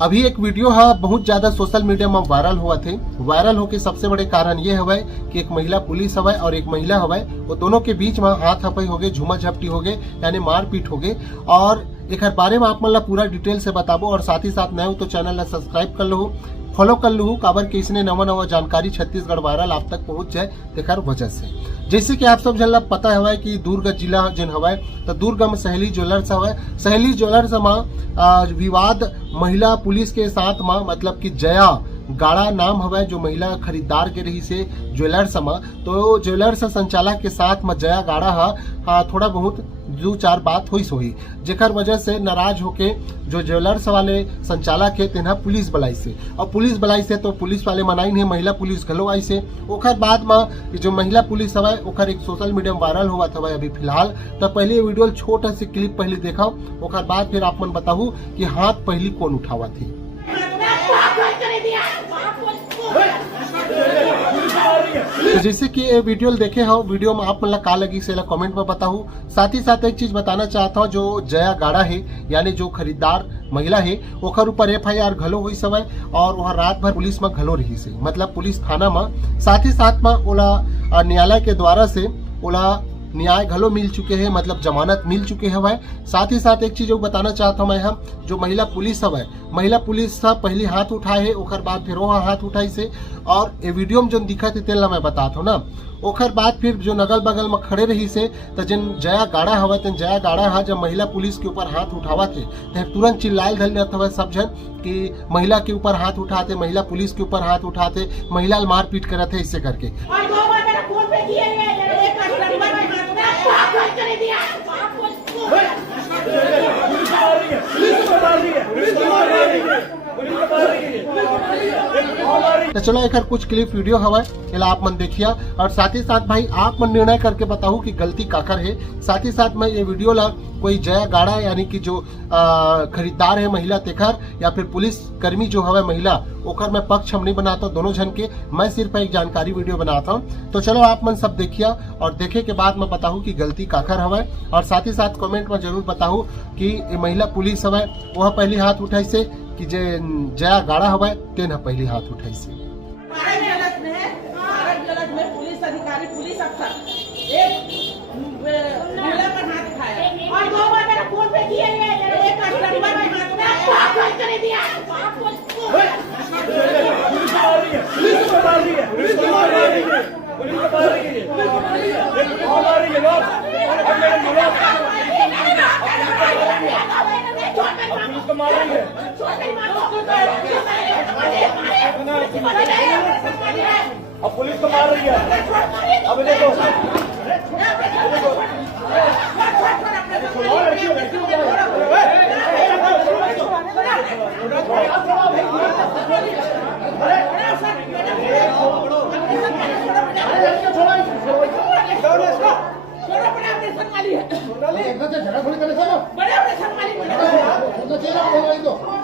अभी एक वीडियो है बहुत ज्यादा सोशल मीडिया में वायरल हुआ थे। वायरल होके सबसे बड़े कारण ये हवे कि एक महिला पुलिस हवे और एक महिला हवे, वो दोनों के बीच में हाथ हपई हो गए, झूमा झपटी हो गए, यानी मारपीट हो गए। और एक बारे में आप मतलब पूरा डिटेल से बताबो और साथ ही साथ नए हो तो चैनल ला सब्सक्राइब कर लो, फॉलो कर लूँ, काबर के इसने नवा जानकारी छत्तीसगढ़ वायरल आप तक पहुंच जाए तेकर वजह से। जैसे कि आप सब जन पता हवा कि दुर्ग जिला जन हवा तो दुर्ग में सहेली ज्वेलर्स हवा। सहेली ज्वेलर्स में विवाद महिला पुलिस के साथ में, मतलब कि जया गाड़ा नाम हवा जो महिला खरीदार के रही से ज्वेलर्स में, तो ज्वेलर्स संचालक के साथ में जया गाड़ा हा थोड़ा बहुत दो चार बात हुई सोही, जेकर वजह से नाराज होके जो ज्वेलर्स वाले संचालक है तेना पुलिस बुलाई से, और पुलिस बुलाई से तो पुलिस वाले मनाई नहीं, महिला पुलिस घलो आई से। ओकर बाद में जो महिला पुलिस हवा ओकर एक सोशल मीडिया में वायरल हुआ था अभी फिलहाल। तो पहले वीडियो छोटा सी क्लिप पहले देखा, ओकर बाद फिर आप मन बताऊ कि हाथ पहली कौन उठावा थी। तो जैसे कि ये वीडियो देखे हो, वीडियो में आप मतलब का लगी से कमेंट में बताऊ। साथ ही साथ एक चीज बताना चाहता हूँ, जो जया गाड़ा है यानी जो खरीदार महिला है ओकर ऊपर FIR घलो हुई समय और वह रात भर पुलिस में घलो रही से, मतलब पुलिस थाना में। साथ ही साथ में ओला न्यायालय के द्वारा से ओला न्याय घलो मिल चुके हैं, मतलब जमानत मिल चुके हैं। साथ ही साथ एक चीज बताना चाहता हूँ मैं, हम जो महिला पुलिस है, महिला पुलिस पहले हाथ उठाए है, ओकर बाद फिर वहाँ हाथ उठाई से, और ये वीडियो में जो दिखा थे तेल मैं बताता हूँ ना। ओकर बाद फिर जो नगल बगल में खड़े रही से, तो जिन जया गाड़ा हवा तेन जया गाड़ा हा जब महिला पुलिस के ऊपर हाथ उठावा थे तो तुरंत चिल्लाए धल जाता हुआ सब जन कि महिला के ऊपर हाथ उठाते, महिला पुलिस के ऊपर हाथ उठाते, महिला मारपीट करते थे इससे करके। तो चलो एक कुछ क्लिप वीडियो हवा आप मन देखिया, और साथ ही साथ भाई आप मन निर्णय करके बताऊ कि गलती काकर है। साथ ही साथ मैं ये वीडियो ला कोई जया गाड़ा यानी कि जो खरीदार है महिला तेखर, या फिर पुलिस कर्मी जो हवा महिला ओकर मैं पक्ष हम नहीं बनाता दोनों जन के, मैं सिर्फ एक जानकारी वीडियो बनाता हूँ। तो चलो आप मन सब देखिया और देखे के बाद मैं बताऊँ कि गलती काकर हवा, और साथ ही साथ कमेंट में जरूर बताऊ कि महिला पुलिस हवा वह पहली हाथ उठाई से कि जे जया गाड़ा हवा तेन पहली हाथ उठाई से। पुलिस अधिकारी पुलिस अफसर एक महिला पर हाथ उठाया और 2 बार मेरा फोन पे किए एक कस्टमर में हाथ कर दिया। पुलिस मार रही है, पुलिस मार रही है, पुलिस मार रही है, पुलिस मार रही है, मार रही है लोग, पुलिस को मार रही है। अब पुलिस को मार रही है, अब देखो बड़े